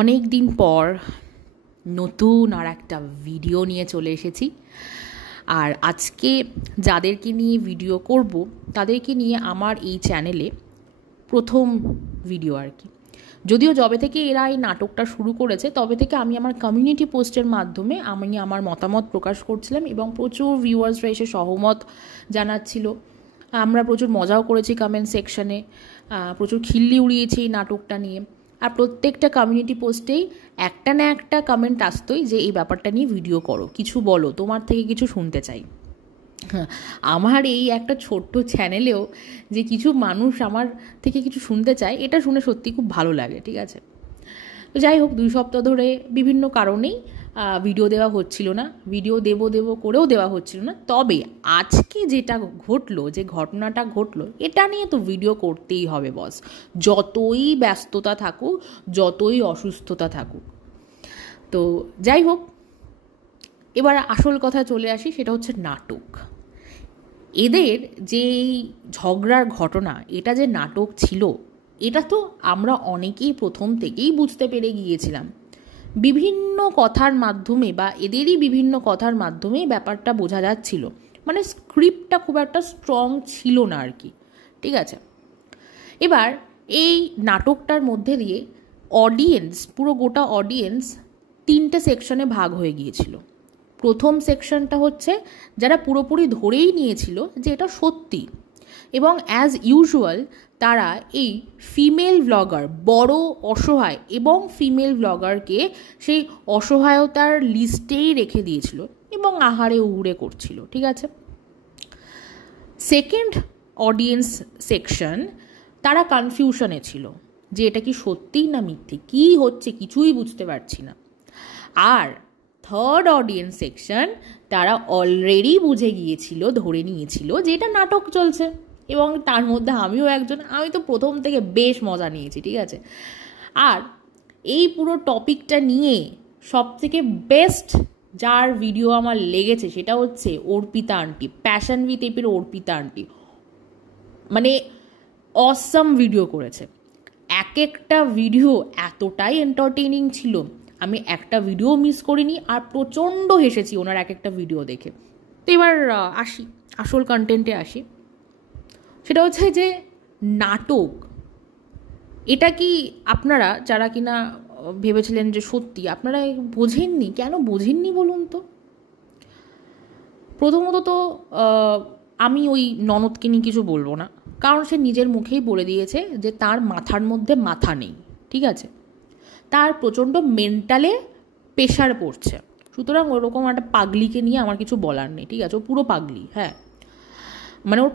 অনেক দিন পর নতুন আর একটা ভিডিও নিয়ে চলে এসেছি। আর আজকে যাদেরকে নিয়ে ভিডিও করব তাদেরকে নিয়ে আমার এই চ্যানেলে প্রথম ভিডিও আর কি। যদিও যবে থেকে এরা এই নাটকটা শুরু করেছে তবে থেকে আমি আমার কমিউনিটি পোস্টের মাধ্যমে আমি আমার মতামত প্রকাশ করছিলাম এবং প্রচুর ভিউয়ার্সরা এসে সহমত জানাচ্ছিল। আমরা প্রচুর মজাও করেছি কমেন্ট সেকশনে, প্রচুর খিল্লি উড়িয়েছি এই নাটকটা নিয়ে। আর প্রত্যেকটা কমিউনিটি পোস্টেই একটা না একটা কমেন্ট আসতোই যে এই ব্যাপারটা নিয়ে ভিডিও করো, কিছু বলো, তোমার থেকে কিছু শুনতে চাই। আমার এই একটা ছোট্ট চ্যানেলেও যে কিছু মানুষ আমার থেকে কিছু শুনতে চায়, এটা শুনে সত্যি খুব ভালো লাগে। ঠিক আছে, তো যাই হোক, 2 সপ্তাহ ধরে বিভিন্ন কারণেই ভিডিও দেওয়া হচ্ছিল না, ভিডিও দেব করেও দেওয়া হচ্ছিল না। তবে আজকে যেটা ঘটলো, যে ঘটনাটা ঘটলো, এটা নিয়ে তো ভিডিও করতেই হবে বস, যতই ব্যস্ততা থাকুক, যতই অসুস্থতা থাকুক। তো যাই হোক, এবার আসল কথা চলে আসি, সেটা হচ্ছে নাটক। এদের যে ঝগড়ার ঘটনা, এটা যে নাটক ছিল, এটা তো আমরা অনেকেই প্রথম থেকেই বুঝতে পেরে গিয়েছিলাম। বিভিন্ন কথার মাধ্যমে বা এদেরই বিভিন্ন কথার মাধ্যমে ব্যাপারটা বোঝা যাচ্ছিল। মানে স্ক্রিপ্টটা খুব একটা স্ট্রং ছিল না আর কি। ঠিক আছে, এবার এই নাটকটার মধ্যে দিয়ে অডিয়েন্স, পুরো গোটা অডিয়েন্স 3টে সেকশনে ভাগ হয়ে গিয়েছিল। প্রথম সেকশনটা হচ্ছে যারা পুরোপুরি ধরেই নিয়েছিল যে এটা সত্যি, এবং অ্যাজ ইউজুয়াল তারা এই ফিমেল ব্লগার, বড় অসহায় এবং ফিমেল ব্লগারকে সেই অসহায়তার লিস্টেই রেখে দিয়েছিল এবং আহারে উড়ে করছিল। ঠিক আছে, সেকেন্ড অডিয়েন্স সেকশন, তারা কনফিউশনে ছিল যে এটা কি সত্যিই না মিথ্যে, কী হচ্ছে কিছুই বুঝতে পারছি না। আর থার্ড অডিয়েন্স সেকশন, তারা অলরেডি বুঝে গিয়েছিল, ধরে নিয়েছিল যে এটা নাটক চলছে, এবং তার মধ্যে আমিও একজন। আমি তো প্রথম থেকে বেশ মজা নিয়েছি। ঠিক আছে, আর এই পুরো টপিকটা নিয়ে সবথেকে বেস্ট যার ভিডিও আমার লেগেছে সেটা হচ্ছে অর্পিতা আন্টি, প্যাশন উইথ এপির অর্পিতা আন্টি। মানে অসাম ভিডিও করেছে, এক একটা ভিডিও এতটাই এন্টারটেইনিং ছিল, আমি একটা ভিডিও মিস করিনি, আর প্রচণ্ড হেসেছি ওনার এক একটা ভিডিও দেখে। তো এবার আসি, আসল কন্টেন্টে আসি। সেটা হচ্ছে যে নাটক, এটা কি আপনারা যারা কিনা ভেবেছিলেন যে সত্যি, আপনারা বোঝেননি? কেন বোঝেননি বলুন তো? প্রথমত তো আমি ওই ননদকে নিয়ে কিছু বলবো না, কারণ সে নিজের মুখেই বলে দিয়েছে যে তার মাথার মধ্যে মাথা নেই। ঠিক আছে, তার প্রচণ্ড মেন্টালে প্রেশার পড়ছে, সুতরাং ওরকম একটা পাগলিকে নিয়ে আমার কিছু বলার নেই। ঠিক আছে, ও পুরো পাগলি। হ্যাঁ, মানে ওর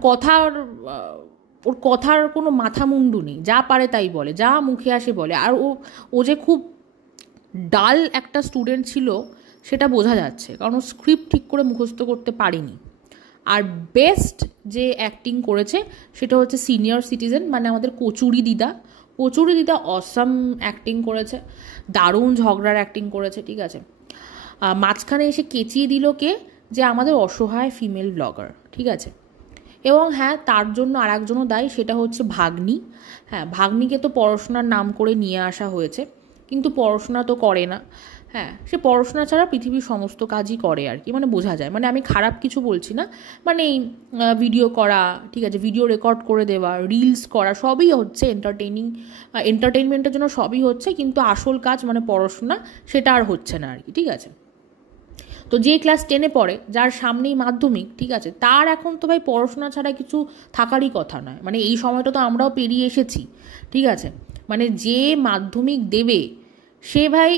কথার কোনো মাথা মুন্ডু নেই, যা পারে তাই বলে, যা মুখে আসে বলে। আর ও যে খুব ডাল একটা স্টুডেন্ট ছিল সেটা বোঝা যাচ্ছে, কারণ ও স্ক্রিপ্ট ঠিক করে মুখস্থ করতে পারেনি। আর বেস্ট যে অ্যাক্টিং করেছে সেটা হচ্ছে সিনিয়র সিটিজেন, মানে আমাদের কচুরি দিদা। কচুরি দিদা অসাম অ্যাক্টিং করেছে, দারুণ ঝগড়ার অ্যাক্টিং করেছে। ঠিক আছে, মাঝখানে এসে কেচিয়ে দিল কে, যে আমাদের অসহায় ফিমেল ব্লগার। ঠিক আছে, এবং হ্যাঁ, তার জন্য আর একজনও দায়ী, সেটা হচ্ছে ভাগ্নি। হ্যাঁ, ভাগ্নিকে তো পড়াশোনার নাম করে নিয়ে আসা হয়েছে, কিন্তু পড়াশোনা তো করে না। হ্যাঁ, সে পড়াশোনা ছাড়া পৃথিবীর সমস্ত কাজই করে আর কি, মানে বোঝা যায়। মানে আমি খারাপ কিছু বলছি না, মানে এই ভিডিও করা, ঠিক আছে, ভিডিও রেকর্ড করে দেওয়া, রিলস করা, সবই হচ্ছে এন্টারটেইনমেন্টের জন্য, সবই হচ্ছে, কিন্তু আসল কাজ মানে পড়াশোনা, সেটা আর হচ্ছে না আর কি। ঠিক আছে, তো যে ক্লাস 10-এ পড়ে, যার সামনেই মাধ্যমিক, ঠিক আছে, তার এখন তো ভাই পড়াশোনা ছাড়া কিছু থাকারই কথা নয়। মানে এই সময়টা তো আমরাও পেরিয়ে এসেছি। ঠিক আছে, মানে যে মাধ্যমিক দেবে সে ভাই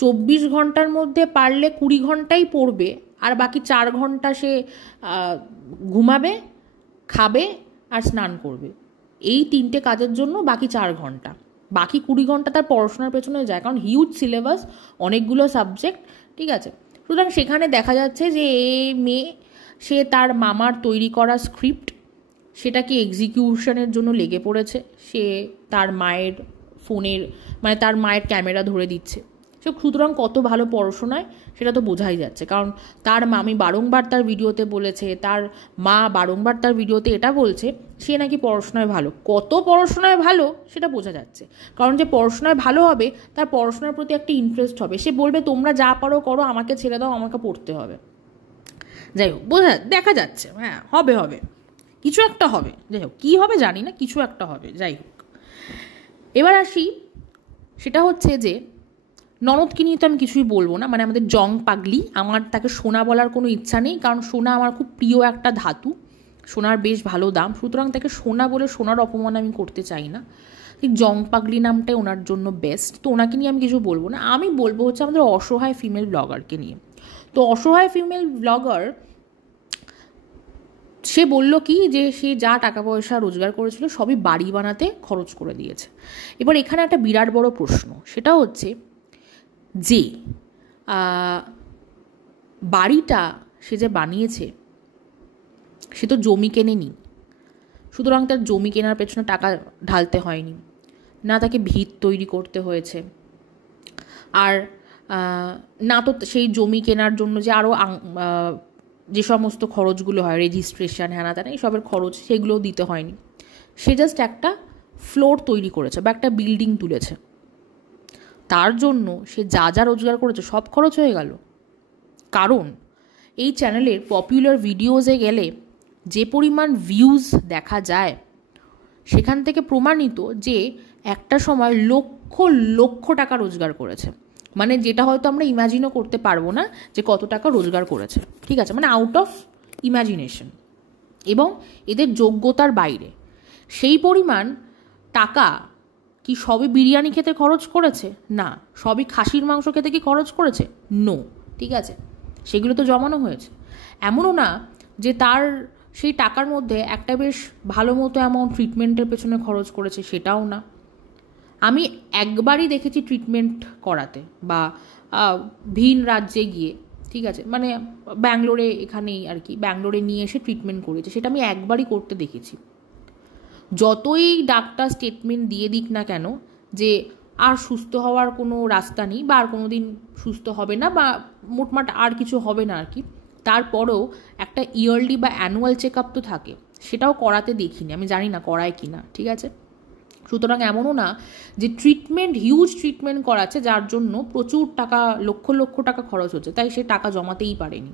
24 ঘন্টার মধ্যে পারলে 20 ঘন্টাই পড়বে, আর বাকি 4 ঘন্টা সে ঘুমাবে, খাবে আর স্নান করবে। এই 3টে কাজের জন্য বাকি 4 ঘন্টা, বাকি 20 ঘন্টা তার পড়াশোনার পেছনে যায়, কারণ হিউজ সিলেবাস, অনেকগুলো সাবজেক্ট। ঠিক আছে, সুতরাং সেখানে দেখা যাচ্ছে যে এই মেয়ে, সে তার মামার তৈরি করা স্ক্রিপ্ট, সেটাকে এক্সিকিউশনের জন্য লেগে পড়েছে। সে তার মায়ের ফোনের, মানে তার মায়ের ক্যামেরা ধরে দিচ্ছে, সে তো সুতরাং কত ভালো পড়াশোনায় সেটা তো বোঝাই যাচ্ছে, কারণ তার মামি বারংবার তার ভিডিওতে বলেছে, তার মা বারংবার তার ভিডিওতে এটা বলছে সে নাকি পড়াশোনায় ভালো। কত পড়াশোনায় ভালো সেটা বোঝা যাচ্ছে, কারণ যে পড়াশোনায় ভালো হবে তার পড়াশোনার প্রতি একটা ইন্টারেস্ট হবে, সে বলবে তোমরা যা পারো করো, আমাকে ছেড়ে দাও, আমাকে পড়তে হবে। যাই হোক, দেখা যাচ্ছে, হ্যাঁ হবে হবে, কিছু একটা হবে, যাই হোক কী হবে জানি না, কিছু একটা হবে। যাই হোক, এবার আসি, সেটা হচ্ছে যে ননদকে নিয়ে তো আমি কিছুই বলবো না, মানে আমাদের জং পাগলি, আমার তাকে সোনা বলার কোনো ইচ্ছা নেই, কারণ সোনা আমার খুব প্রিয় একটা ধাতু, সোনার বেশ ভালো দাম, সুতরাং তাকে সোনা বলে সোনার অপমান আমি করতে চাই না। ঠিক জং পাগলি নামটাই ওনার জন্য বেস্ট, তো ওনাকে নিয়ে আমি কিছু বলবো না। আমি বলবো হচ্ছে আমাদের অসহায় ফিমেল ব্লগারকে নিয়ে। তো অসহায় ফিমেল ব্লগার, সে বলল কি যে সে যা টাকা পয়সা রোজগার করেছিল সবই বাড়ি বানাতে খরচ করে দিয়েছে। এবার এখানে একটা বিরাট বড় প্রশ্ন, সেটা হচ্ছে যে বাড়িটা সে যে বানিয়েছে সে তো জমি কেনেনি, সুতরাং তার জমি কেনার পেছনে টাকা ঢালতে হয়নি, না তাকে ভিত তৈরি করতে হয়েছে, আর না তো সেই জমি কেনার জন্য যে আরও যে সমস্ত খরচগুলো হয়, রেজিস্ট্রেশন হ্যানা ত্যানা এইসবের খরচ, সেগুলোও দিতে হয়নি। সে জাস্ট একটা ফ্লোর তৈরি করেছে বা একটা বিল্ডিং তুলেছে, তার জন্য সে যা যা রোজগার করেছে সব খরচ হয়ে গেল। কারণ এই চ্যানেলের পপুলার ভিডিওসে গেলে যে পরিমাণ ভিউজ দেখা যায়, সেখান থেকে প্রমাণিত যে একটা সময় লক্ষ লক্ষ টাকা রোজগার করেছে, মানে যেটা হয়তো আমরা ইমাজিনও করতে পারবো না যে কত টাকা রোজগার করেছে, ঠিক আছে, মানে আউট অফ ইমাজিনেশন, এবং এদের যোগ্যতার বাইরে। সেই পরিমাণ টাকা কি সবই বিরিয়ানি খেতে খরচ করেছে? না। সবই খাসির মাংস খেতে কি খরচ করেছে? নো। ঠিক আছে, সেগুলো তো জমানো হয়েছে। এমনও না যে তার সেই টাকার মধ্যে একটা বেশ ভালো মতো অ্যামাউন্ট ট্রিটমেন্টের পেছনে খরচ করেছে, সেটাও না। আমি একবারই দেখেছি ট্রিটমেন্ট করাতে, বা ভিন রাজ্যে গিয়ে, ঠিক আছে, মানে ব্যাঙ্গালোরে, এখানেই আর কি, ব্যাঙ্গালোরে নিয়ে এসে ট্রিটমেন্ট করেছে, সেটা আমি একবারই করতে দেখেছি। যতই ডাক্তার স্টেটমেন্ট দিয়ে দিক না কেন যে আর সুস্থ হওয়ার কোনো রাস্তা নেই, বা আর কোনো দিন সুস্থ হবে না, বা মোটমাট আর কিছু হবে না আর কি, তারপরেও একটা ইয়ারলি বা অ্যানুয়াল চেক আপ তো থাকে, সেটাও করাতে দেখিনি, আমি জানি না করায় কি না, ঠিক আছে। সুতরাং এমনও না যে ট্রিটমেন্ট, হিউজ ট্রিটমেন্ট করাচ্ছে যার জন্য প্রচুর টাকা, লক্ষ লক্ষ টাকা খরচ হচ্ছে, তাই সে টাকা জমাতেই পারেনি।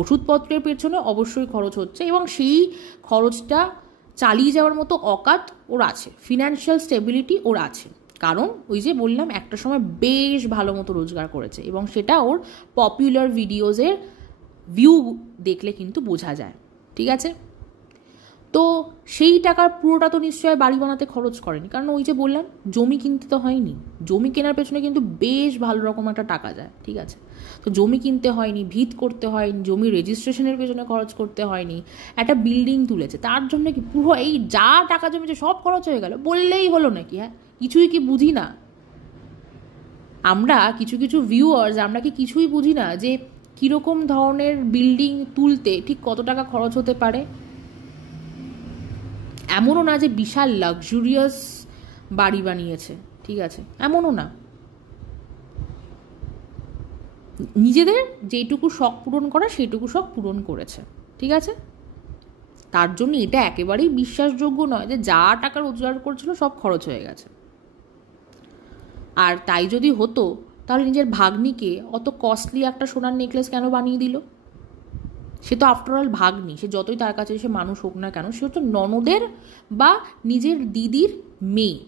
ওষুধপত্রের পেছনে অবশ্যই খরচ হচ্ছে, এবং সেই খরচটা চালিয়ে যাওয়ার মতো অকাত ওর আছে, ফিনান্সিয়াল স্টেবিলিটি ওর আছে, কারণ ওই যে বললাম একটা সময় বেশ ভালো মতো রোজগার করেছে, এবং সেটা ওর পপুলার ভিডিওজের ভিউ দেখলে কিন্তু বোঝা যায়, ঠিক আছে। তো সেই টাকার পুরোটা তো নিশ্চয়ই বাড়ি বানাতে খরচ করেনি, কারণ ওই যে বললাম জমি কিনতে তো হয়নি, জমি কেনার পেছনে কিন্তু বেশ ভালো রকম একটা টাকা যায়, ঠিক আছে। তো জমি কিনতে হয়নি, ভিত করতে হয়নি, জমি রেজিস্ট্রেশনের পেছনে খরচ করতে হয়নি, একটা বিল্ডিং তুলেছে, তার জন্য কি পুরো এই যা টাকা জমেছে সব খরচ হয়ে গেল বললেই হলো নাকি? হ্যাঁ, কিছুই কি বুঝি না আমরা? কিছু কিছু ভিউয়ার্স আমরা কি কিছুই বুঝি না যে কীরকম ধরনের বিল্ডিং তুলতে ঠিক কত টাকা খরচ হতে পারে? এমনও না যে বিশাল লাক্সুরিয়াস বাড়ি বানিয়েছে, ঠিক আছে, এমনও না। নিজেদের যেটুকু শখ পূরণ করা সেইটুকু শখ পূরণ করেছে, ঠিক আছে। তার জন্য এটা একেবারেই বিশ্বাসযোগ্য নয় যে যা টাকা রোজগার করছিল সব খরচ হয়ে গেছে। আর তাই যদি হতো তাহলে নিজের ভাগ্নিকে অত কস্টলি একটা সোনার নেকলেস কেন বানিয়ে দিল? সে তো আফটারঅল ভাগ্নি, সে যতই তার কাছে সে মানুষ হোক না কেন, সে হচ্ছে ননদের বা নিজের দিদির মেয়ে।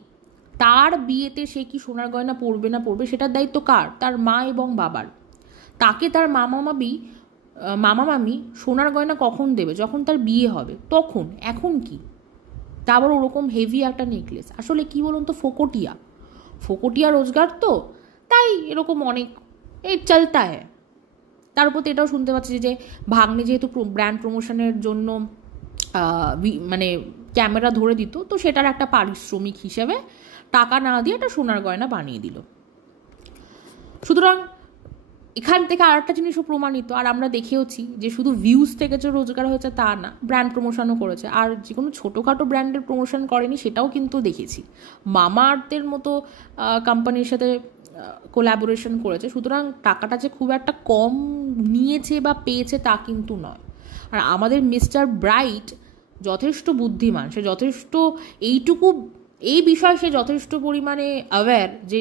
তার বিয়েতে সে কি সোনার গয়না পরবে না পরবে সেটার দায়িত্ব কার? তার মা এবং বাবার। তাকে তার মামা মামি সোনার গয়না কখন দেবে? যখন তার বিয়ে হবে তখন। এখন কি? তা আবার ওরকম হেভি একটা নেকলেস। আসলে কি বলুন তো, ফোকটিয়া রোজগার তো, তাই এরকম অনেক এই চলতা হ্যায়। তার উপর তো এটাও শুনতে পাচ্ছি যে ভাগ্নে যেহেতু ব্র্যান্ড প্রমোশনের জন্য মানে ক্যামেরা ধরে দিত, তো সেটার একটা পারিশ্রমিক হিসেবে টাকা না দিয়ে একটা সোনার গয়না বানিয়ে দিল। সুতরাং এখান থেকে আর একটা জিনিসও প্রমাণিত, আর আমরা দেখেওছি যে শুধু ভিউজ থেকে যে রোজগার হয়েছে তা না, ব্র্যান্ড প্রমোশনও করেছে। আর যে কোনো ছোটোখাটো ব্র্যান্ডের প্রমোশন করেনি সেটাও কিন্তু দেখেছি। মামা আর্থের মতো কোম্পানির সাথে কোলাবোরেশন করেছে, সুতরাং টাকাটা যে খুব একটা কম নিয়েছে বা পেয়েছে তা কিন্তু নয়। আর আমাদের মিস্টার ব্রাইট যথেষ্ট বুদ্ধিমান, সে যথেষ্ট এই বিষয়ে সে যথেষ্ট পরিমাণে অ্যাওয়্যার যে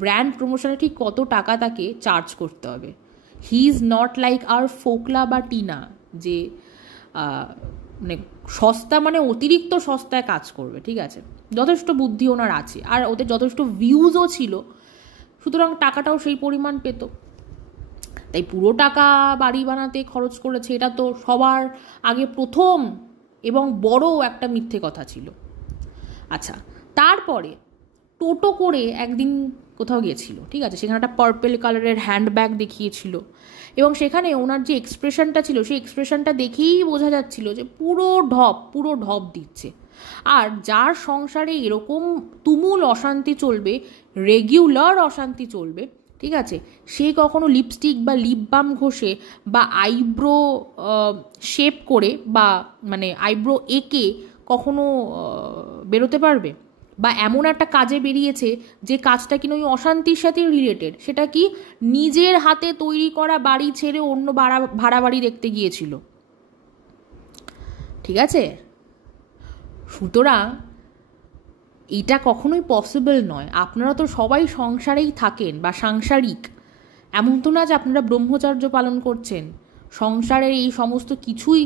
ব্র্যান্ড প্রমোশনে ঠিক কত টাকা তাকে চার্জ করতে হবে। হি ইজ নট লাইক আর ফোকলা বা টিনা যে মানে সস্তা মানে অতিরিক্ত সস্তায় কাজ করবে, ঠিক আছে। যথেষ্ট বুদ্ধি ওনার আছে, আর ওদের যথেষ্ট ভিউজও ছিল, সুতরাং টাকাটাও সেই পরিমাণ পেত। তাই পুরো টাকা বাড়ি বানাতে খরচ করেছে, এটা তো সবার আগে প্রথম এবং বড় একটা মিথ্যে কথা ছিল। আচ্ছা, তারপরে টোটো করে একদিন কোথাও গিয়েছিল, ঠিক আছে, সেখানে একটা পার্পেল কালারের হ্যান্ডব্যাগ দেখিয়েছিল, এবং সেখানে ওনার যে এক্সপ্রেশনটা ছিল সেই এক্সপ্রেশনটা দেখেই বোঝা যাচ্ছিল যে পুরো ঢপ দিচ্ছে। আর যার সংসারে এরকম তুমুল অশান্তি চলবে, রেগুলার অশান্তি চলবে, ঠিক আছে, সে কখনো লিপস্টিক বা লিপ বাম ঘষে বা আইব্রো শেপ করে বা মানে আইব্রো এঁকে কখনো বেরোতে পারবে? বা এমন একটা কাজে বেরিয়েছে যে কাজটা কিনা ওই অশান্তির সাথে রিলেটেড, সেটা কি নিজের হাতে তৈরি করা বাড়ি ছেড়ে অন্য ভাড়া বাড়ি দেখতে গিয়েছিল, ঠিক আছে। সুতরাং এটা কখনোই পসিবল নয়। আপনারা তো সবাই সংসারেই থাকেন বা সাংসারিক, এমন তো না যে আপনারা ব্রহ্মচর্য পালন করছেন, সংসারের এই সমস্ত কিছুই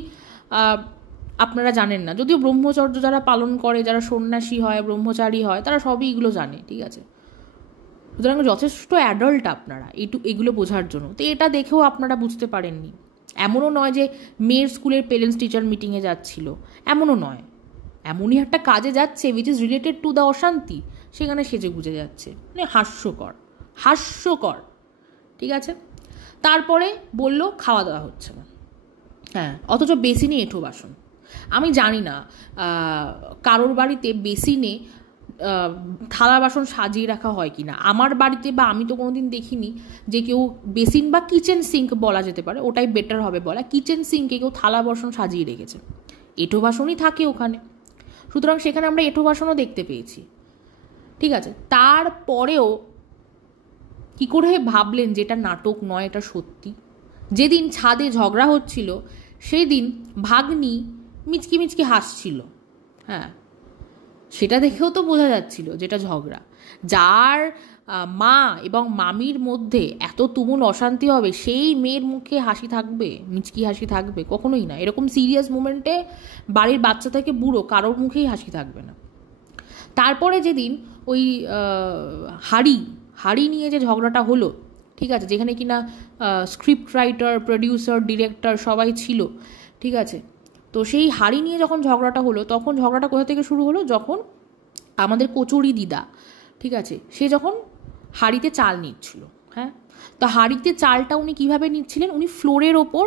আপনারা জানেন না। যদিও ব্রহ্মচর্য যারা পালন করে, যারা সন্ন্যাসী হয়, ব্রহ্মচারী হয়, তারা সবই এগুলো জানে, ঠিক আছে। সুতরাং যথেষ্ট অ্যাডাল্ট আপনারা এগুলো বোঝার জন্য। তো এটা দেখেও আপনারা বুঝতে পারেননি। এমনও নয় যে মেয়ের স্কুলের পেরেন্টস টিচার মিটিংয়ে যাচ্ছিল, এমনও নয়। এমনই একটা কাজে যাচ্ছে which is related to the অশান্তি, সেখানে সেজে গুজে যাচ্ছে, মানে হাস্যকর, ঠিক আছে। তারপরে বলল খাওয়া দাওয়া হচ্ছে না, হ্যাঁ, অথচ বেসিনে এঁঠো বাসন। আমি জানি না কারোর বাড়িতে বেসিনে থালা বাসন সাজিয়ে রাখা হয় কি না। আমার বাড়িতে বা আমি তো কোনোদিন দেখিনি যে কেউ বেসিন বা কিচেন সিঙ্ক বলা যেতে পারে, ওটাই বেটার হবে বলা, কিচেন সিঙ্কে কেউ থালা বাসন সাজিয়ে রেখেছে। এঁঠো বাসনই থাকে ওখানে, সুতরাং সেখানে আমরা এঁঠো বাসনও দেখতে পেয়েছি, ঠিক আছে। তারপরেও কি করে ভাবলেন যে এটা নাটক নয়, এটা সত্যি? যেদিন ছাদে ঝগড়া হচ্ছিল সেই দিন ভাগ্নি মিচকি মিচকি হাসছিল, হ্যাঁ, সেটা দেখেও তো বোঝা যাচ্ছিল যেটা ঝগড়া। যার মা এবং মামির মধ্যে এত তুমুল অশান্তি হবে, সেই মেয়ের মুখে হাসি থাকবে, মিচকি হাসি থাকবে? কখনোই না। এরকম সিরিয়াস মোমেন্টে বাড়ির বাচ্চা থেকে বুড়ো কারোর মুখেই হাসি থাকবে না। তারপরে যেদিন ওই হাড়ি নিয়ে যে ঝগড়াটা হলো, ঠিক আছে, যেখানে কিনা স্ক্রিপ্ট রাইটার, প্রডিউসার, ডিরেক্টর সবাই ছিল, ঠিক আছে, তো সেই হাড়ি নিয়ে যখন ঝগড়াটা হলো, তখন ঝগড়াটা কোথা থেকে শুরু হলো? যখন আমাদের কচুরি দিদা, ঠিক আছে, সে যখন হাঁড়িতে চাল নিচ্ছিল, হ্যাঁ, তো হাঁড়িতে চালটা উনি কীভাবে নিচ্ছিলেন? উনি ফ্লোরের ওপর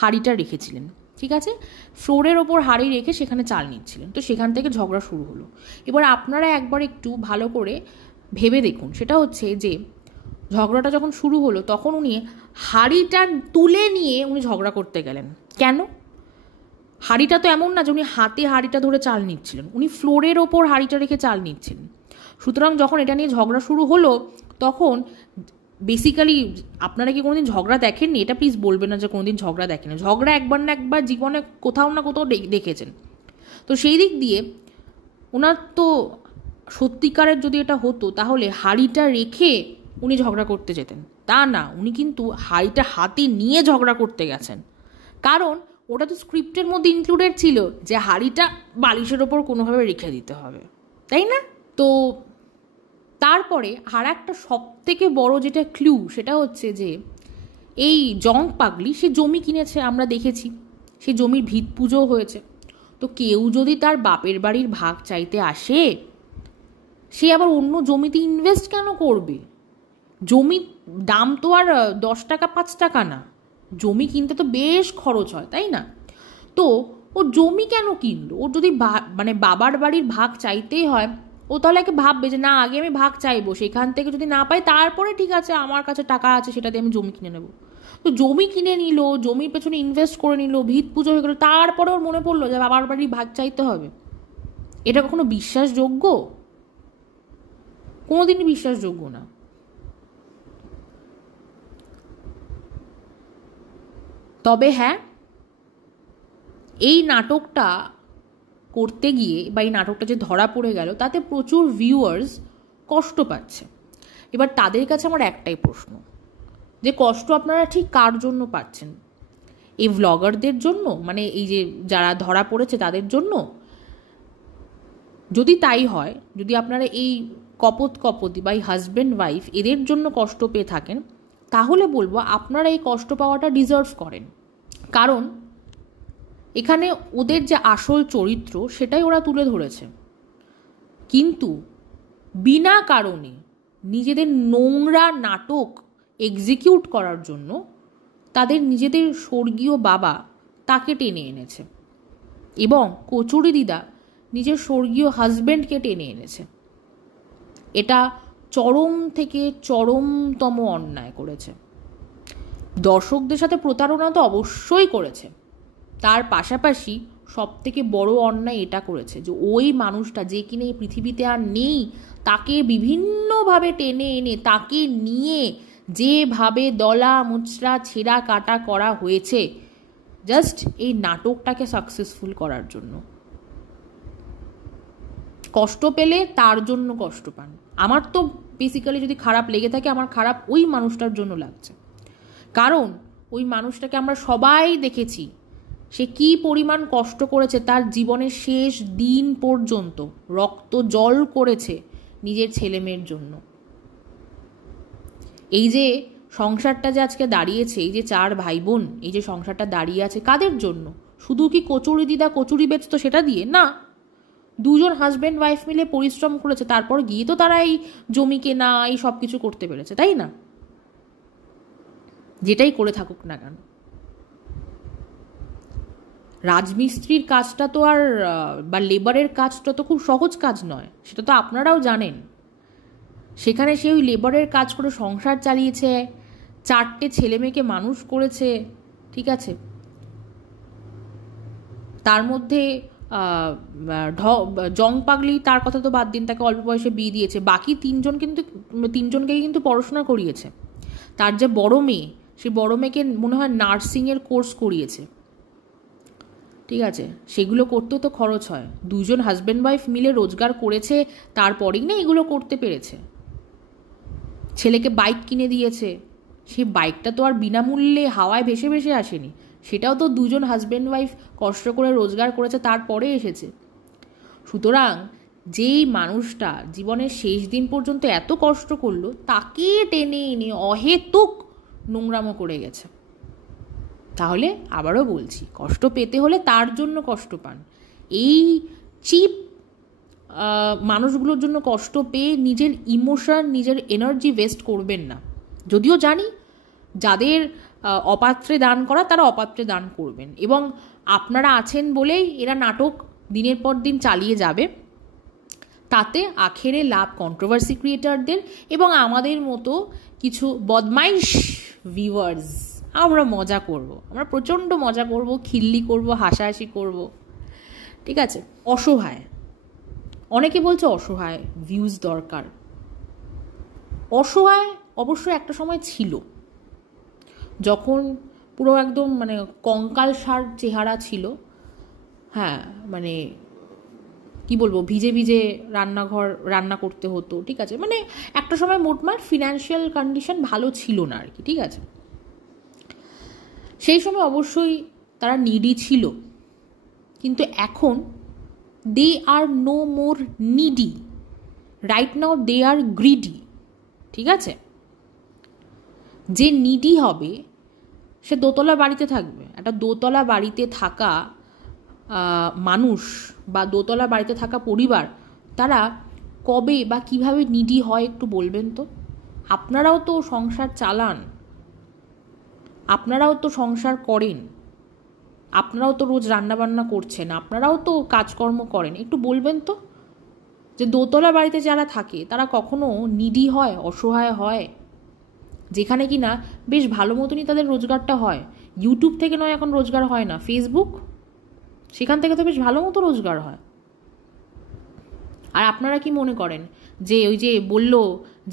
হাঁড়িটা রেখেছিলেন, ঠিক আছে, ফ্লোরের ওপর হাঁড়ি রেখে সেখানে চাল নিচ্ছিলেন। তো সেখান থেকে ঝগড়া শুরু হলো। এবার আপনারা একবার একটু ভালো করে ভেবে দেখুন, সেটা হচ্ছে যে ঝগড়াটা যখন শুরু হলো তখন উনি হাঁড়িটা তুলে নিয়ে উনি ঝগড়া করতে গেলেন। কেন? হাঁড়িটা তো এমন না যে উনি হাতে হাঁড়িটা ধরে চাল নিচ্ছিলেন, উনি ফ্লোরের ওপর হাঁড়িটা রেখে চাল নিচ্ছিলেন। সুতরাং যখন এটা নিয়ে ঝগড়া শুরু হলো তখন বেসিক্যালি, আপনারা কি কোনোদিন ঝগড়া দেখেননি? এটা প্লিজ বলবেন না যে কোনোদিন ঝগড়া দেখেনি। ঝগড়া একবার না একবার জীবনে কোথাও না কোথাও দেখেছেন। তো সেই দিক দিয়ে ওনার তো সত্যিকারের যদি এটা হতো তাহলে হাঁড়িটা রেখে উনি ঝগড়া করতে যেতেন, তা না, উনি কিন্তু হাঁড়িটা হাতে নিয়ে ঝগড়া করতে গেছেন। কারণ ওটা তো স্ক্রিপ্টের মধ্যে ইনক্লুডেড ছিল যে হাঁড়িটা বালিশের ওপর কোনোভাবে রেখে দিতে হবে, তাই না? তো তারপরে আর একটা সব থেকে বড় যেটা ক্লু, সেটা হচ্ছে যে এই জং পাগলি সে জমি কিনেছে, আমরা দেখেছি, সে জমির ভিত পুজো হয়েছে। তো কেউ যদি তার বাপের বাড়ির ভাগ চাইতে আসে, সে আবার অন্য জমিতে ইনভেস্ট কেন করবে? জমির দাম তো আর 10 টাকা 5 টাকা না, জমি কিনতে তো বেশ খরচ হয়, তাই না? তো ও জমি কেন কিনলো? ওর যদি মানে বাবার বাড়ির ভাগ চাইতেই হয়, ও তাহলে একে ভাববে যে না, আগে আমি ভাগ চাইবো, সেখান থেকে যদি না পাই তারপরে ঠিক আছে, আমার কাছে টাকা আছে, সেটা দিয়ে আমি জমি কিনে নেবো। তো জমি কিনে নিল, জমির পেছনে ইনভেস্ট করে নিল, ভিত পুজো হয়ে গেলো, তারপরে ওর মনে পড়লো যে বাবার বাড়ির ভাগ চাইতে হবে। এটা কখনো বিশ্বাসযোগ্য? কোনোদিনই বিশ্বাসযোগ্য না। তবে হ্যাঁ, এই নাটকটা করতে গিয়ে বা এই নাটকটা যে ধরা পড়ে গেল তাতে প্রচুর ভিউয়ার্স কষ্ট পাচ্ছে। এবার তাদের কাছে আমার একটাই প্রশ্ন, যে কষ্ট আপনারা ঠিক কার জন্য পাচ্ছেন? এই ভ্লগারদের জন্য, মানে এই যে যারা ধরা পড়েছে তাদের জন্য? যদি তাই হয়, যদি আপনারা এই কপতি বা এই হাজব্যান্ড ওয়াইফ এদের জন্য কষ্ট পেয়ে থাকেন, তাহলে বলবো আপনারা এই কষ্ট পাওয়াটা ডিজার্ভ করেন। কারণ এখানে ওদের যে আসল চরিত্র সেটাই ওরা তুলে ধরেছে, কিন্তু বিনা কারণে নিজেদের নোংরা নাটক এক্সিকিউট করার জন্য তাদের নিজেদের স্বর্গীয় বাবা তাকে টেনে এনেছে, এবং কচুরি দিদা নিজের স্বর্গীয় হাজব্যান্ডকে টেনে এনেছে। এটা চরম থেকে চরমতম অন্যায় করেছে। দর্শকদের সাথে প্রতারণা তো অবশ্যই করেছে, তার পাশাপাশি সব থেকে বড় অন্যায় এটা করেছে যে ওই মানুষটা যে কিনা এই পৃথিবীতে আর নেই, তাকে বিভিন্নভাবে টেনে এনে তাকে নিয়ে যেভাবে দলা মুচড়া ছেঁড়া কাটা করা হয়েছে জাস্ট এই নাটকটাকে সাকসেসফুল করার জন্য। কষ্ট পেলে তার জন্য কষ্ট পান। আমার তো বেসিক্যালি যদি খারাপ লেগে থাকে, আমার খারাপ ওই মানুষটার জন্য লাগছে, কারণ ওই মানুষটাকে আমরা সবাই দেখেছি সে কি পরিমাণ কষ্ট করেছে, তার জীবনের শেষ দিন পর্যন্ত রক্ত জল করেছে নিজের ছেলে মেয়ের জন্য। এই যে সংসারটা যে আজকে দাঁড়িয়েছে, এই যে 4 ভাই বোন, এই যে সংসারটা দাঁড়িয়ে আছে কাদের জন্য? শুধু কি কচুরি দিদা কচুরি বেচতো সেটা দিয়ে? না, দুজন হাজব্যান্ড ওয়াইফ মিলে পরিশ্রম করেছে, তারপর গিয়ে তো তারা এই জমি কেনা এই সব কিছু করতে পেরেছে, তাই না? যেটাই করে থাকুক না কেন, রাজমিস্ত্রির কাজটা তো আর বা লেবারের কাজটা তো খুব সহজ কাজ নয়, সেটা তো আপনারাও জানেন। সেখানে সে ওই লেবারের কাজ করে সংসার চালিয়েছে, 4টে ছেলে মেয়েকে মানুষ করেছে, ঠিক আছে। তার মধ্যে জং পাগলি, তার কথা তো বাদ দিন, তাকে অল্প বয়সে বিয়ে দিয়েছে। বাকি তিনজনকে কিন্তু পড়াশোনা করিয়েছে। তার যে বড় মেয়ে, সে বড় মেয়েকে মনে হয় নার্সিংয়ের কোর্স করিয়েছে, ঠিক আছে। সেগুলো করতেও তো খরচ হয়। 2জন হাজব্যান্ড ওয়াইফ মিলে রোজগার করেছে, তারপরেই না এগুলো করতে পেরেছে। ছেলেকে বাইক কিনে দিয়েছে, সেই বাইকটা তো আর বিনামূল্যে হাওয়ায় ভেসে ভেসে আসেনি, সেটাও তো 2জন হাজব্যান্ড ওয়াইফ কষ্ট করে রোজগার করেছে, তারপরে এসেছে। সুতরাং যেই মানুষটা জীবনের শেষ দিন পর্যন্ত এত কষ্ট করলো, তাকে টেনে এনে অহেতুক নোংরামো করে গেছে। তাহলে আবারও বলছি, কষ্ট পেতে হলে তার জন্য কষ্ট পান। এই চিপ মানুষগুলোর জন্য কষ্ট পেয়ে নিজের ইমোশন, নিজের এনার্জি ওয়েস্ট করবেন না। যদিও জানি যাদের অপাত্রে দান করা তারা অপাত্রে দান করবেন, এবং আপনারা আছেন বলেই এরা নাটক দিনের পর দিন চালিয়ে যাবে। তাতে আখেরে লাভ কন্ট্রোভার্সি ক্রিয়েটারদের এবং আমাদের মতো কিছু বদমাইশ ভিউয়ার্স। আমরা মজা করব, আমরা প্রচণ্ড মজা করব, খিল্লি করব, হাসাহাসি করব, ঠিক আছে। অসহায়, অনেকে বলছে অসহায় ভিউজ দরকার। অসহায় অবশ্যই একটা সময় ছিল, যখন পুরো একদম মানে কঙ্কালসার চেহারা ছিল। হ্যাঁ, মানে কি বলবো, ভিজে ভিজে রান্না করতে হতো, ঠিক আছে। মানে একটা সময় মোটমাট ফিনান্সিয়াল কন্ডিশন ভালো ছিল না আর কি, ঠিক আছে। সেই সময় অবশ্যই তারা নিডি ছিল, কিন্তু এখন they are no more needy, right now they are greedy, ঠিক আছে। যে নিডি হবে সে দোতলা বাড়িতে থাকবে। একটা দোতলা বাড়িতে থাকা মানুষ বা দোতলা বাড়িতে থাকা পরিবার, তারা কবে বা কিভাবে নিডি হয় একটু বলবেন তো? আপনারাও তো সংসার চালান, আপনারাও তো সংসার করেন, আপনারাও তো রোজ রান্নাবান্না করছেন, আপনারাও তো কাজকর্ম করেন, একটু বলবেন তো যে দোতলা বাড়িতে যারা থাকে তারা কখনো নিডি হয়, অসহায় হয়? যেখানে কিনা বেশ ভালো মতনই তাদের রোজগারটা হয়। ইউটিউব থেকে নয় এখন রোজগার হয় না, ফেসবুক, সেখান থেকে তো বেশ ভালো মতো রোজগার হয়। আর আপনারা কি মনে করেন যে ওই যে বললো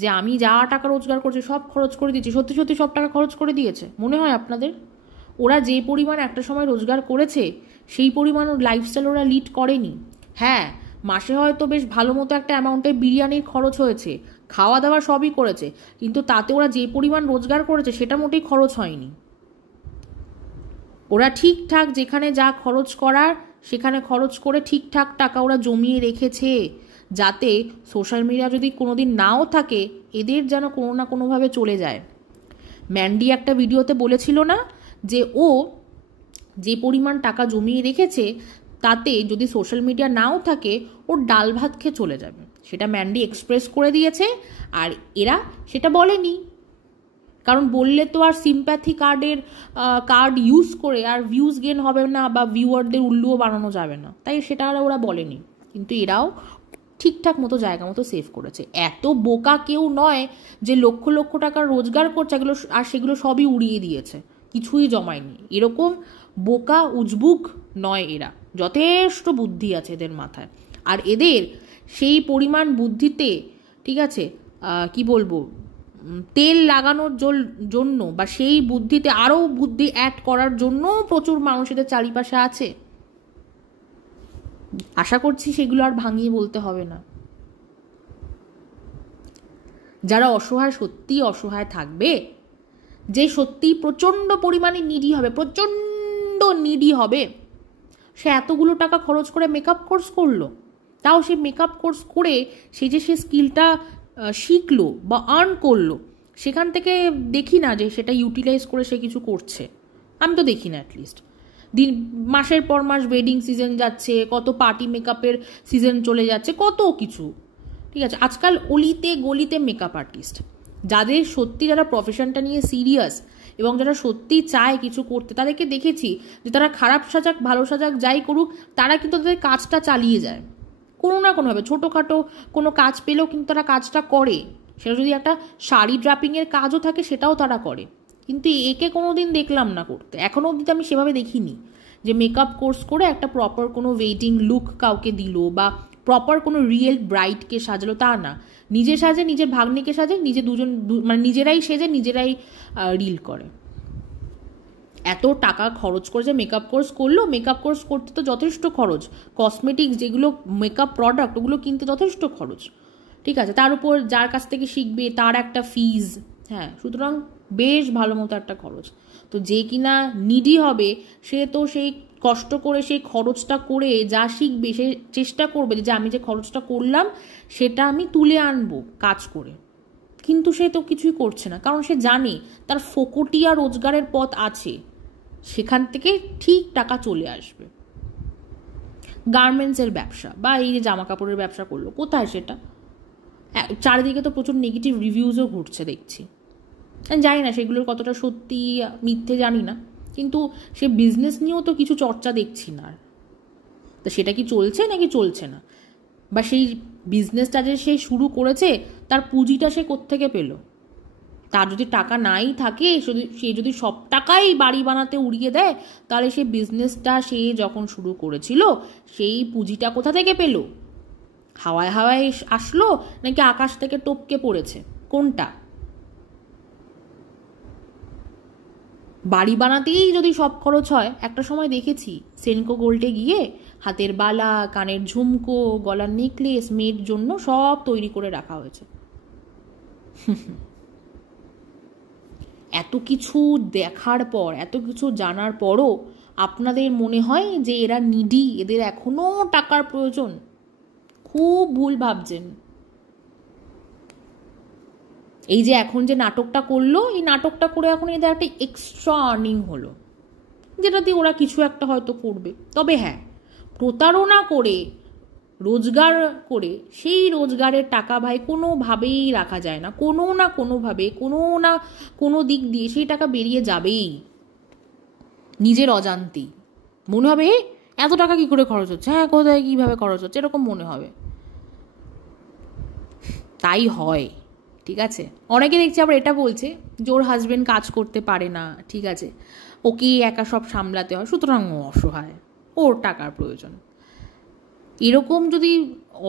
যে আমি যা টাকা রোজগার করছি সব খরচ করে দিয়েছি, সত্যি সত্যি সব টাকা খরচ করে দিয়েছে? মনে হয় আপনাদের? ওরা যে পরিমাণ একটা সময় রোজগার করেছে সেই পরিমাণ লাইফস্টাইল ওরা লিড করেনি। হ্যাঁ, মাসে হয়তো বেশ ভালো মতো একটা অ্যামাউন্টের বিরিয়ানির খরচ হয়েছে, খাওয়া দাওয়া সবই করেছে, কিন্তু তাতে ওরা যে পরিমাণ রোজগার করেছে সেটা মোটেই খরচ হয়নি। ওরা ঠিকঠাক যেখানে যা খরচ করার সেখানে খরচ করে ঠিকঠাক টাকা ওরা জমিয়ে রেখেছে, যাতে সোশ্যাল মিডিয়া যদি কোনোদিন নাও থাকে এদের যেন কোনো না কোনোভাবে চলে যায়। ম্যান্ডি একটা ভিডিওতে বলেছিল না যে ও যে পরিমাণ টাকা জমিয়ে রেখেছে তাতে যদি সোশ্যাল মিডিয়া নাও থাকে ওর ডাল ভাত খেয়ে চলে যাবে। সেটা ম্যান্ডি এক্সপ্রেস করে দিয়েছে, আর এরা সেটা বলেনি। কারণ বললে তো আর সিম্প্যাথি কার্ড ইউজ করে আর ভিউজ গেন হবে না বা ভিউয়ারদের উল্লুও বানানো যাবে না, তাই সেটা আর ওরা বলেনি। কিন্তু এরাও ঠিকঠাক মতো জায়গা মতো সেভ করেছে। এত বোকা কেউ নয় যে লক্ষ লক্ষ টাকা রোজগার করছে এগুলো আর সেগুলো সবই উড়িয়ে দিয়েছে, কিছুই জমায়নি। এরকম বোকা উজবুক নয় এরা, যথেষ্ট বুদ্ধি আছে এদের মাথায়। আর এদের সেই পরিমাণ বুদ্ধিতে, ঠিক আছে, কি বলবো, তেল লাগানোর জন্য বা সেই বুদ্ধিতে আরও বুদ্ধি অ্যাড করার জন্য প্রচুর মানুষ এদের চারিপাশে আছে। আশা করছি সেগুলো আর ভাঙিয়ে বলতে হবে না। যারা অসহায়, সত্যি অসহায় থাকবে, যে সত্যি প্রচণ্ড পরিমাণে নিডি হবে, প্রচণ্ড নিডি হবে, সে এতগুলো টাকা খরচ করে মেকআপ কোর্স করলো, তাও সে মেকআপ কোর্স করে সে যে সে স্কিলটা শিখলো বা আর্ন করলো, সেখান থেকে দেখি না যে সেটা ইউটিলাইজ করে সে কিছু করছে। আমি তো দেখি না। অ্যাটলিস্ট মাসের পর মাস ওয়েডিং সিজন যাচ্ছে, কত পার্টি মেকআপের সিজন চলে যাচ্ছে, কত কিছু, ঠিক আছে। আজকাল অলিতে গলিতে মেকআপ আর্টিস্ট, যাদের সত্যি, যারা প্রফেশনটা নিয়ে সিরিয়াস এবং যারা সত্যি চায় কিছু করতে, তাদেরকে দেখেছি যে তারা খারাপ সাজাক ভালো সাজাক যাই করুক, তারা কিন্তু তাদের কাজটা চালিয়ে যায় কোনো না কোনোভাবে। ছোটোখাটো কোনো কাজ পেলেও কিন্তু তারা কাজটা করে, সেটা যদি একটা শাড়ি ড্রাপিংয়ের কাজও থাকে সেটাও তারা করে। কিন্তু একে কোনো দিন দেখলাম না করতে, এখনও অবধি আমি সেভাবে দেখিনি যে মেকআপ কোর্স করে একটা প্রপার কোনো ওয়েডিং লুক কাউকে দিল বা প্রপার কোনো রিয়েল ব্রাইডকে সাজালো, তা না। নিজে সাজে, নিজের ভাগ্নিকে সাজে, মানে নিজেরাই সেজে নিজেরাই রিল করে। এত টাকা খরচ করে যে মেকআপ কোর্স করলো, মেকআপ কোর্স করতে তো যথেষ্ট খরচ, কসমেটিক্স যেগুলো মেকআপ প্রোডাক্ট ওগুলো কিনতে যথেষ্ট খরচ, ঠিক আছে। তার উপর যার কাছ থেকে শিখবে তার একটা ফিজ, হ্যাঁ, সুতরাং বেশ ভালো মতো একটা খরচ। তো যে কিনা নিডি হবে সে তো সেই কষ্ট করে সেই খরচটা করে যা শিখবে সে চেষ্টা করবে যে আমি যে খরচটা করলাম সেটা আমি তুলে আনবো কাজ করে, কিন্তু সে তো কিছুই করছে না, কারণ সে জানে তার ফোকটিয়া রোজগারের পথ আছে, সেখান থেকে ঠিক টাকা চলে আসবে। গার্মেন্টসের ব্যবসা বা এই যে জামা কাপড়ের ব্যবসা করলো, কোথায় সেটা? চারিদিকে তো প্রচুর নেগেটিভ রিভিউজও ঘুরছে দেখছি। জানি না সেগুলোর কতটা সত্যি মিথ্যে জানি না, কিন্তু সে বিজনেস নিয়েও তো কিছু চর্চা দেখছি না। তো সেটা কি চলছে নাকি চলছে না, বা সেই বিজনেসটা যে সে শুরু করেছে তার পুঁজিটা সে কোত্থেকে পেল? তার যদি টাকা নাই থাকে, সে যদি সব টাকাই বাড়ি বানাতে উড়িয়ে দেয়, তাহলে সেই বিজনেসটা সে যখন শুরু করেছিল সেই পুঁজিটা কোথা থেকে পেল? হাওয়ায় হাওয়ায় আসলো নাকি আকাশ থেকে টপকে পড়েছে, কোনটা? বাড়ি বানাতেই যদি সব খরচ হয়, একটা সময় দেখেছি সেনকো গোল্ডে গিয়ে হাতের বালা, কানের ঝুমকো, গলার নেকলেস মেয়ের জন্য সব তৈরি করে রাখা হয়েছে। এত কিছু দেখার পর, এত কিছু জানার পরও আপনাদের মনে হয় যে এরা নিডি, এদের এখনো টাকার প্রয়োজন? খুব ভুল ভাবছেন। এই যে এখন যে নাটকটা করলো, এই নাটকটা করে এখন এদের একটা এক্সট্রা আর্নিং হলো, যেটা দিয়ে ওরা কিছু একটা হয়তো করবে। তবে হ্যাঁ, প্রতারণা করে রোজগার করে সেই রোজগারের টাকা ভাই কোনোভাবেই রাখা যায় না, কোনো না কোনোভাবে কোনো না কোনো দিক দিয়ে সেই টাকা বেরিয়ে যাবেই নিজের অজান্তেই। মনে হবে এত টাকা কি করে খরচ হচ্ছে, হ্যাঁ কোথায় কীভাবে খরচ হচ্ছে, এরকম মনে হবে। তাই হয়, ঠিক আছে। অনেকে দেখছি আবার এটা বলছে যে ওর হাজবেন্ড কাজ করতে পারে না, ঠিক আছে, ওকেই একা সব সামলাতে হয়, সুতরাং ও অসহায়, ওর টাকার প্রয়োজন। এরকম যদি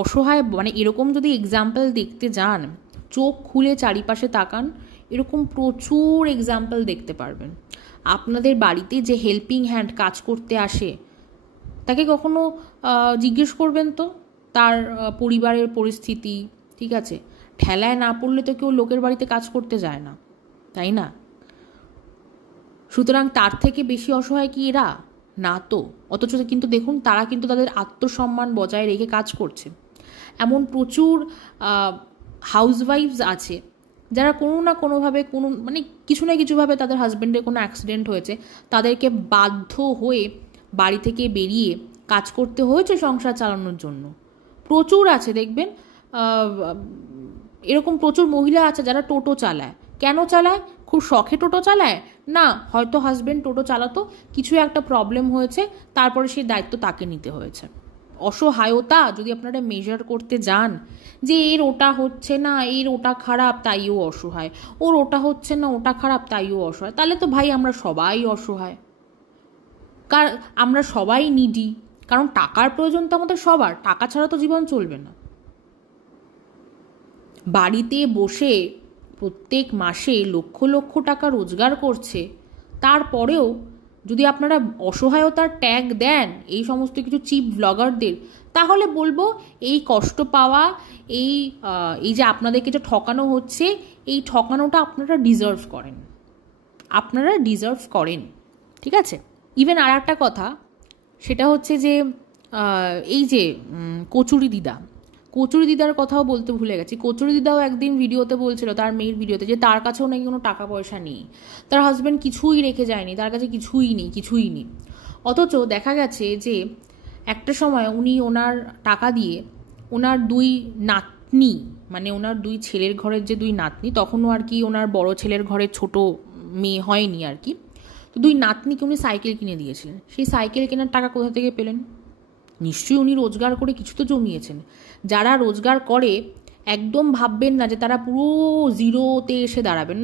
অসহায়, মানে এরকম যদি এক্সাম্পল দেখতে যান, চোখ খুলে চারিপাশে তাকান, এরকম প্রচুর এক্সাম্পল দেখতে পারবেন। আপনাদের বাড়িতে যে হেল্পিং হ্যান্ড কাজ করতে আসে তাকে কখনো জিজ্ঞেস করবেন তো তার পরিবারের পরিস্থিতি, ঠিক আছে? ঠেলায় না পড়লে তো কেউ লোকের বাড়িতে কাজ করতে যায় না, তাই না? সুতরাং তার থেকে বেশি অসহায় কি এরা? না তো। অথচ কিন্তু দেখুন তারা কিন্তু তাদের আত্মসম্মান বজায় রেখে কাজ করছে। এমন প্রচুর হাউসওয়াইফস আছে যারা কোনো না কোনোভাবে মানে কিছু না কিছুভাবে তাদের হাজব্যান্ডের কোনো অ্যাক্সিডেন্ট হয়েছে, তাদেরকে বাধ্য হয়ে বাড়ি থেকে বেরিয়ে কাজ করতে হয়েছে সংসার চালানোর জন্য। প্রচুর আছে দেখবেন, এরকম প্রচুর মহিলা আছে যারা টোটো চালায়। কেন চালায়? খুব শখে টোটো চালায় না, হয়তো হাজব্যান্ড টোটো চালাতো, কিছু একটা প্রবলেম হয়েছে, তারপরে সেই দায়িত্ব তাকে নিতে হয়েছে। অসহায়তা যদি আপনারা মেজার করতে যান যে এর ওটা হচ্ছে না, এর ওটা খারাপ তাইও অসহায়, ওর ওটা হচ্ছে না ওটা খারাপ তাইও অসহায়, তাহলে তো ভাই আমরা সবাই অসহায়। আমরা সবাই নিডি, কারণ টাকার প্রয়োজন তো আমাদের সবার, টাকা ছাড়া তো জীবন চলবে না। বাড়িতে বসে প্রত্যেক মাসে লক্ষ লক্ষ টাকা রোজগার করছে, তারপরেও যদি আপনারা অসহায়তার ট্যাগ দেন এই সমস্ত কিছু চিপ ব্লগারদের, তাহলে বলবো এই কষ্ট পাওয়া, এই যে আপনাদেরকে যে ঠকানো হচ্ছে, এই ঠকানোটা আপনারা ডিজার্ভ করেন, আপনারা ডিজার্ভ করেন, ঠিক আছে? ইভেন আর একটা কথা, সেটা হচ্ছে যে এই যে কচুরি দিদার কথাও বলতে ভুলে গেছি। কচুরি দিদাও একদিন ভিডিওতে বলছিল, তার মেয়ের ভিডিওতে, যে তার কাছেও নাকি কোনো টাকা পয়সা নেই, তার হাজব্যান্ড কিছুই রেখে যায়নি, তার কাছে কিছুই নেই। অথচ দেখা গেছে যে একটা সময় উনি ওনার টাকা দিয়ে ওনার 2 নাতনি, মানে ওনার 2 ছেলের ঘরের যে 2 নাতনি, তখনও আর কি ওনার বড় ছেলের ঘরের ছোট মেয়ে হয়নি আর কি, তো 2 নাতনিকে উনি সাইকেল কিনে দিয়েছিলেন। সেই সাইকেল কেনার টাকা কোথা থেকে পেলেন? নিশ্চয়ই উনি রোজগার করে কিছু তো জমিয়েছেন। যারা রোজগার করে একদম ভাববেন না যে তারা পুরো জিরোতে এসে দাঁড়াবেন।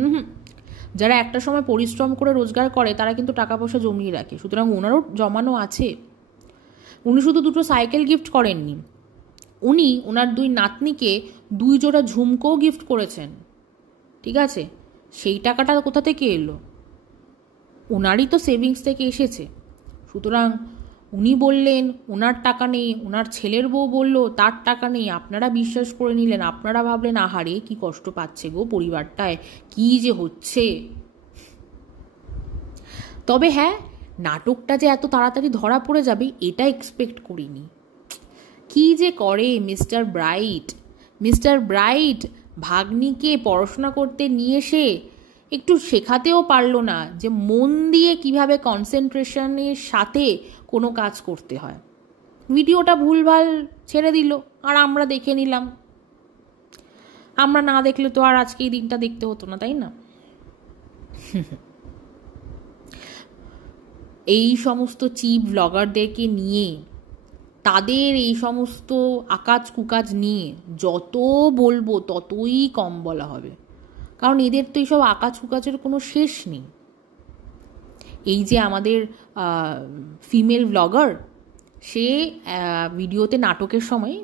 যারা একটা সময় পরিশ্রম করে রোজগার করে তারা কিন্তু টাকা পয়সা জমিয়ে রাখে, সুতরাং ওনারও জমানো আছে। উনি শুধু 2টো সাইকেল গিফট করেননি, উনি ওনার 2 নাতনিকে 2 জোড়া ঝুমকোও গিফট করেছেন, ঠিক আছে? সেই টাকাটা কোথা থেকে এলো? ওনারই তো সেভিংস থেকে এসেছে। সুতরাং উনি বললেন ওনার টাকা নেই, ওনার ছেলের বউ বলল তার টাকা নেই, আপনারা বিশ্বাস করে নিলেন, আপনারা ভাবলেন আহারে কি কষ্ট পাচ্ছে গো পরিবারটায়, কি যে হচ্ছে। তবে হ্যাঁ, নাটকটা যে এত তাড়াতাড়ি ধরা পড়ে যাবে এটা এক্সপেক্ট করিনি। কি যে করে মিস্টার ব্রাইট ভাগ্নিকে পড়াশোনা করতে নিয়ে এসে একটু শেখাতেও পারলো না যে মন দিয়ে কিভাবে কনসেন্ট্রেশনের সাথে কোনো কাজ করতে হয়। ভিডিওটা ভুলভাল ছেড়ে দিল আর আমরা দেখে নিলাম। আমরা না দেখলে তো আর আজকে এই দিনটা দেখতে হতো না, তাই না? এই সমস্ত চিপ ব্লগারদেরকে নিয়ে, তাদের এই সমস্ত আকাজ কুকাজ নিয়ে যত বলবো ততই কম বলা হবে, কারণ এদের তো এইসব আকাজ কুকাজের কোনো শেষ নেই। এই যে আমাদের ফিমেল ব্লগার, সে ভিডিওতে, নাটকের সময়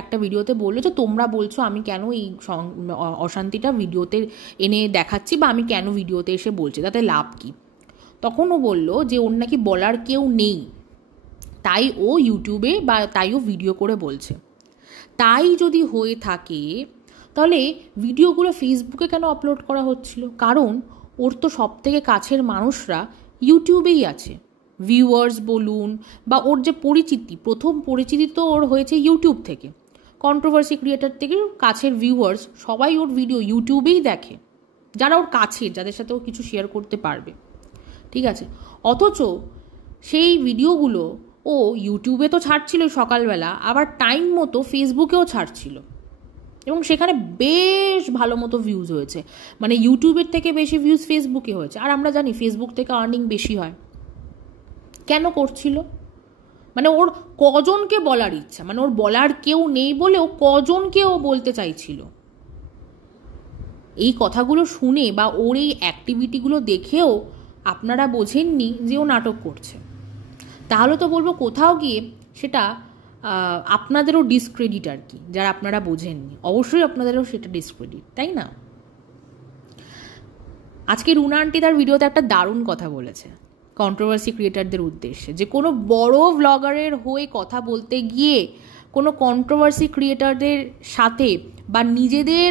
একটা ভিডিওতে বললো যে তোমরা বলছো আমি কেন এই অশান্তিটা ভিডিওতে এনে দেখাচ্ছি, বা আমি কেন ভিডিওতে এসে বলছি, তাতে লাভ কি? তখন ও বললো যে ওর নাকি বলার কেউ নেই, তাই ও ইউটিউবে বা তাই ও ভিডিও করে বলছে। তাই যদি হয়ে থাকে তাহলে ভিডিওগুলো ফেসবুকে কেন আপলোড করা হচ্ছিল? কারণ ওর তো সব থেকে কাছের মানুষরা ইউটিউবেই আছে, ভিউয়ার্স বলুন বা ওর যে প্রথম পরিচিতি তো ওর হয়েছে ইউটিউব থেকে। কন্ট্রোভার্সি ক্রিয়েটার থেকে কাছের ভিউয়ার্স সবাই ওর ভিডিও ইউটিউবেই দেখে, যারা ওর কাছের, যাদের সাথে ও কিছু শেয়ার করতে পারবে, ঠিক আছে? অথচ সেই ভিডিওগুলো ও ইউটিউবে তো ছাড়ছিল সকালবেলা, আবার টাইম মতো ফেসবুকেও ছাড়ছিল, এবং সেখানে বেশ ভালো মতো ভিউজ হয়েছে। মানে ইউটিউবের থেকে বেশি ভিউজ ফেসবুকে হয়েছে। আর আমরা জানি ফেসবুক থেকে আর্নিং বেশি হয়। কেন করছিল? মানে ওর কজনকে বলার ইচ্ছা, মানে ওর বলার কেউ নেই বলে ও কজনকে ও বলতে চাইছিল। এই কথাগুলো শুনে বা ওর এই অ্যাক্টিভিটিগুলো দেখেও আপনারা বোঝেননি যে ও নাটক করছে, তাহলে তো বলবো কোথাও গিয়ে সেটা আপনাদেরও ডিসক্রেডিট আর কি, যারা আপনারা বোঝেননি। অবশ্যই আপনাদেরও সেটা ডিসক্রেডিট, তাই না? আজকে রুনা আন্টি তার ভিডিওতে একটা দারুণ কথা বলেছে কন্ট্রোভার্সি ক্রিয়েটারদের উদ্দেশ্যে, যে কোনো বড় ব্লগারের হয়ে কথা বলতে গিয়ে কোনো কন্ট্রোভার্সি ক্রিয়েটারদের সাথে বা নিজেদের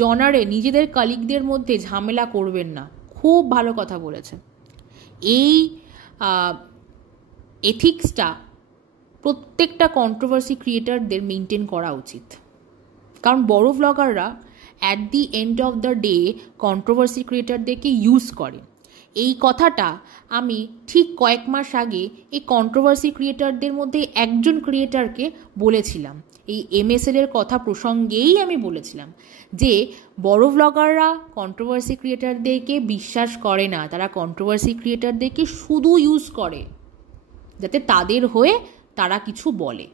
জনারে নিজেদের কলিগদের মধ্যে ঝামেলা করবেন না। খুব ভালো কথা বলেছে। এই এথিক্সটা প্রত্যেকটা কন্ট্রোভার্সি ক্রিয়েটারদের মেনটেন করা উচিত, কারণ বড় ব্লগাররা at the end of the day controversy ক্রিয়েটারদেরকে ইউজ করে। এই কথাটা আমি ঠিক কয়েক মাস আগে এই কন্ট্রোভার্সি ক্রিয়েটারদের মধ্যে একজন ক্রিয়েটারকে বলেছিলাম, এই MSL-এর কথা প্রসঙ্গেই আমি বলেছিলাম যে বড় ব্লগাররা কন্ট্রোভার্সি ক্রিয়েটারদেরকে বিশ্বাস করে না, তারা কন্ট্রোভার্সি ক্রিয়েটারদেরকে শুধু ইউজ করে যাতে তাদের হয়ে তারা কিছু বলে।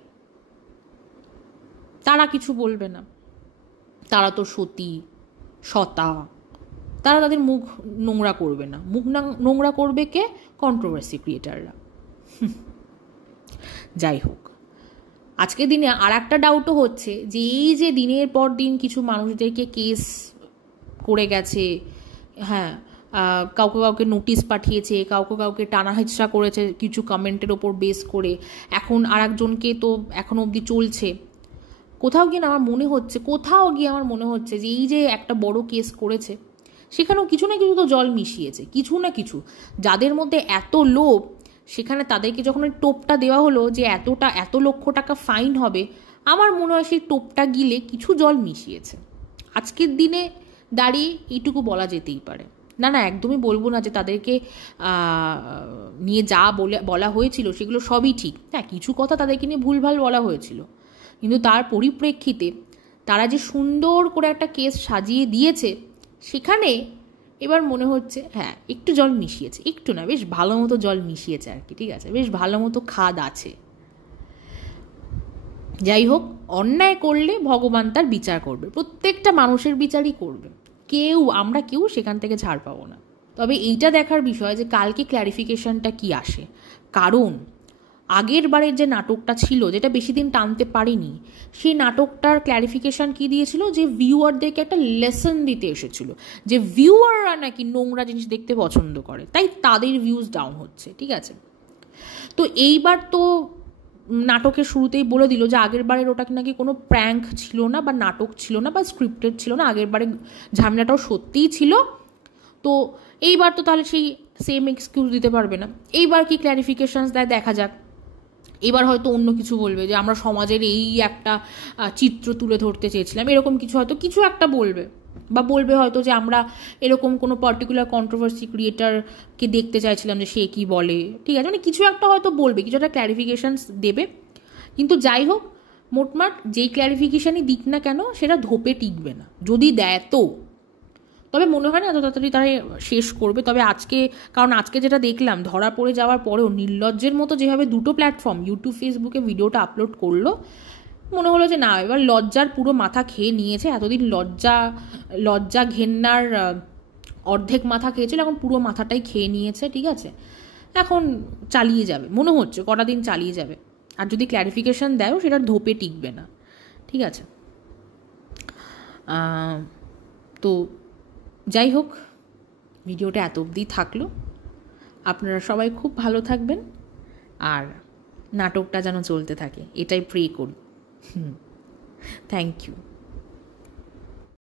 তারা কিছু বলবে না, তারা তো সতা, তারা তাদের মুখ নোংরা করবে না। মুখ নোংরা করবে কে? কন্ট্রোভার্সি ক্রিয়েটাররা। যাই হোক, আজকের দিনে আর একটা ডাউটও হচ্ছে যে এই যে দিনের পর দিন কিছু মানুষদেরকে কেস করে গেছে, হ্যাঁ, কাউকে কাউকে নোটিশ পাঠিয়েছে, কাউকে টানা হেঁচড়া করেছে কিছু কমেন্টের ওপর বেস করে, এখন আর একজনকে তো এখনও অবধি চলছে। কোথাও গিয়ে আমার মনে হচ্ছে যে এই যে একটা বড় কেস করেছে সেখানেও কিছু না কিছু তো জল মিশিয়েছে, কিছু না কিছু। যাদের মধ্যে এত লোভ, সেখানে তাদেরকে যখন ওই টোপটা দেওয়া হলো যে এত লক্ষ টাকা ফাইন হবে, আমার মনে হয় সেই টোপটা গিলে কিছু জল মিশিয়েছে। আজকের দিনে দাঁড়িয়ে এইটুকু বলা যেতেই পারে। না, একদমই বলবো না যে তাদেরকে নিয়ে যা বলা হয়েছিল সেগুলো সবই ঠিক। হ্যাঁ, কিছু কথা তাদেরকে নিয়ে ভুলভাল বলা হয়েছিল, কিন্তু তার পরিপ্রেক্ষিতে তারা যে সুন্দর করে একটা কেস সাজিয়ে দিয়েছে, সেখানে এবার মনে হচ্ছে হ্যাঁ একটু জল মিশিয়েছে, একটু না বেশ ভালো মতো জল মিশিয়েছে আর কি, ঠিক আছে, বেশ ভালো মতো খাদ আছে। যাই হোক, অন্যায় করলে ভগবান তার বিচার করবে, প্রত্যেকটা মানুষের বিচারই করবে, আমরা কেউ সেখান থেকে ছাড় পাবো না। তবে এইটা দেখার বিষয় যে কালকে ক্ল্যারিফিকেশনটা কি আসে, কারণ আগের বারের যে নাটকটা ছিল, যেটা বেশি দিন টানতে পারিনি, সেই নাটকটার ক্ল্যারিফিকেশন কি দিয়েছিল যে ভিউয়ারদেরকে একটা লেসন দিতে এসেছিল, যে ভিউয়াররা নাকি নোংরা জিনিস দেখতে পছন্দ করে, তাই তাদের ভিউজ ডাউন হচ্ছে, ঠিক আছে। তো এইবার তো নাটকের শুরুতেই বলে দিল যে আগের বারের ওটা নাকি কোনো প্র্যাঙ্ক ছিল না, বা নাটক ছিল না, বা স্ক্রিপ্টেড ছিল না, আগের বারে ঝামেলাটাও সত্যিই ছিল। তো এইবার তো তাহলে সেই সেম এক্সকিউজ দিতে পারবে না। এইবার কি ক্ল্যারিফিকেশনস দেয় দেখা যাক। এবার হয়তো অন্য কিছু বলবে, যে আমরা সমাজের এই একটা চিত্র তুলে ধরতে চেয়েছিলাম, এরকম কিছু হয়তো কিছু একটা বলবে, বা বলবে হয়তো যে আমরা এরকম কোনো পার্টিকুলার কন্ট্রোভার্সি ক্রিয়েটারকে দেখতে চাইছিলাম যে সে কি বলে, ঠিক আছে, মানে কিছু একটা হয়তো বলবে, কিছু একটা ক্ল্যারিফিকেশানস দেবে। কিন্তু যাই হোক, মোটমাট যেই ক্ল্যারিফিকেশানই দিক না কেন সেটা ধোপে টিকবে না, যদি দেয় তো। তবে মনে হয় না এত তাড়াতাড়ি তারা শেষ করবে। তবে কারণ আজকে যেটা দেখলাম, ধরা পড়ে যাওয়ার পরেও নির্লজ্জের মতো যেভাবে দুটো প্ল্যাটফর্ম ইউটিউব ফেসবুকে ভিডিওটা আপলোড করলো, মনে হলো যে না, এবার লজ্জার পুরো মাথা খেয়ে নিয়েছে। এতদিন লজ্জা ঘেন্নার অর্ধেক মাথা খেয়েছিল, এখন পুরো মাথাটাই খেয়ে নিয়েছে, ঠিক আছে। এখন চালিয়ে যাবে মনে হচ্ছে, কটা দিন চালিয়ে যাবে। আর যদি ক্ল্যারিফিকেশন দেয়ও সেটার ধোপে টিকবে না, ঠিক আছে। তো যাই হোক, ভিডিওটা এত অবধি থাকলো। আপনারা সবাই খুব ভালো থাকবেন, আর নাটকটা যেন চলতে থাকে এটাই প্রে করি। Thank you.